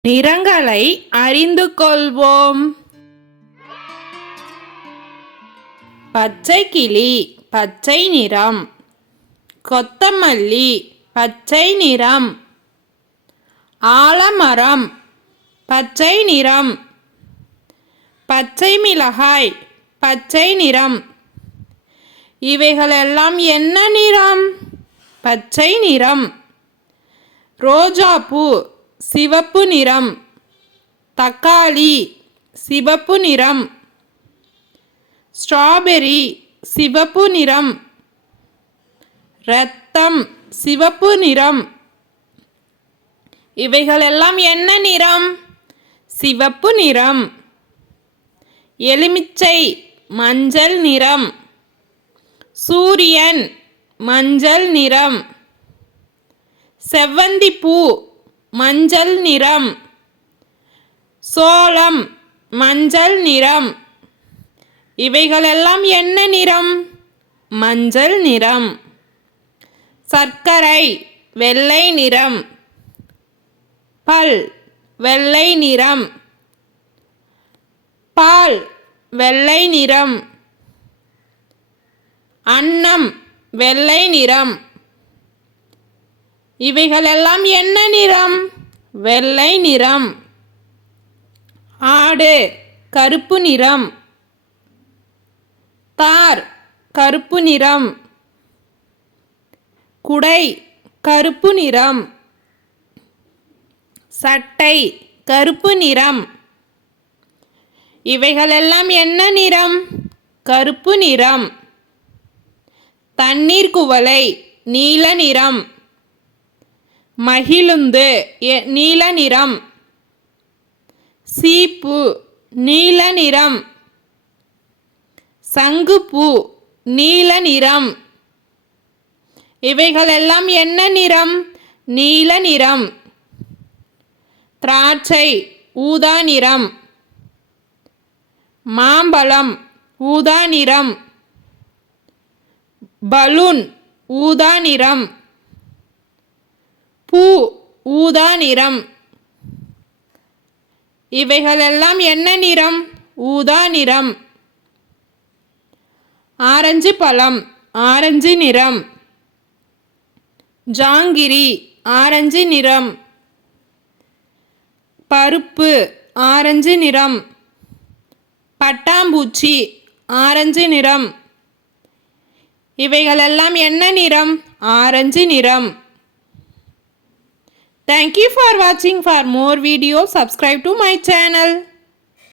நிறங்களை அறிந்து கொள்வோம். பச்சை கிளி பச்சை நிறம். கொத்தமல்லி பச்சை நிறம். ஆலமரம் பச்சை நிறம். பச்சை மிளகாய் பச்சை நிறம். இவைகளெல்லாம் என்ன நிறம்? பச்சை நிறம். ரோஜாப்பூ சிவப்பு நிறம். தக்காளி சிவப்பு நிறம். ஸ்ட்ராபெரி சிவப்பு நிறம். ரத்தம் சிவப்பு நிறம். இவைகளெல்லாம் என்ன நிறம்? சிவப்பு நிறம். எலுமிச்சை மஞ்சள் நிறம். சூரியன் மஞ்சள் நிறம். செவ்வந்தி பூ மஞ்சள் நிறம். சோளம் மஞ்சள் நிறம். இவைகளெல்லாம் என்ன நிறம்? மஞ்சள் நிறம். சர்க்கரை வெள்ளை நிறம். பல் வெள்ளை நிறம். பால் வெள்ளை நிறம். அன்னம் வெள்ளை நிறம். இவைகளெல்லாம் என்ன நிறம்? வெள்ளை நிறம். ஆடு கருப்பு நிறம். தார் கருப்பு நிறம். குடை கருப்பு நிறம். சட்டை கருப்பு நிறம். இவைகளெல்லாம் என்ன நிறம்? கருப்பு நிறம். தண்ணீர் குவளை நீல நிறம். மகிழுந்து எ- நீல நிறம் சீப்பு நீல நிறம் சங்குப்பூ நீல நிறம் இவைகளெல்லாம் என்ன நிறம்? நீல நிறம் திராட்சை ஊதா நிறம் மாம்பழம் ஊதா நிறம் பலூன் ஊதா நிறம் பூ ஊதா நிறம். இவைகளெல்லாம் என்ன நிறம்? ஊதா நிறம். ஆரஞ்சு பழம் ஆரஞ்சு நிறம். ஜாங்கிரி ஆரஞ்சு நிறம். பருப்பு ஆரஞ்சு நிறம். பட்டாம்பூச்சி ஆரஞ்சு நிறம். இவைகளெல்லாம் என்ன நிறம்? ஆரஞ்சு நிறம். Thank you for watching. For more videos, subscribe to my channel.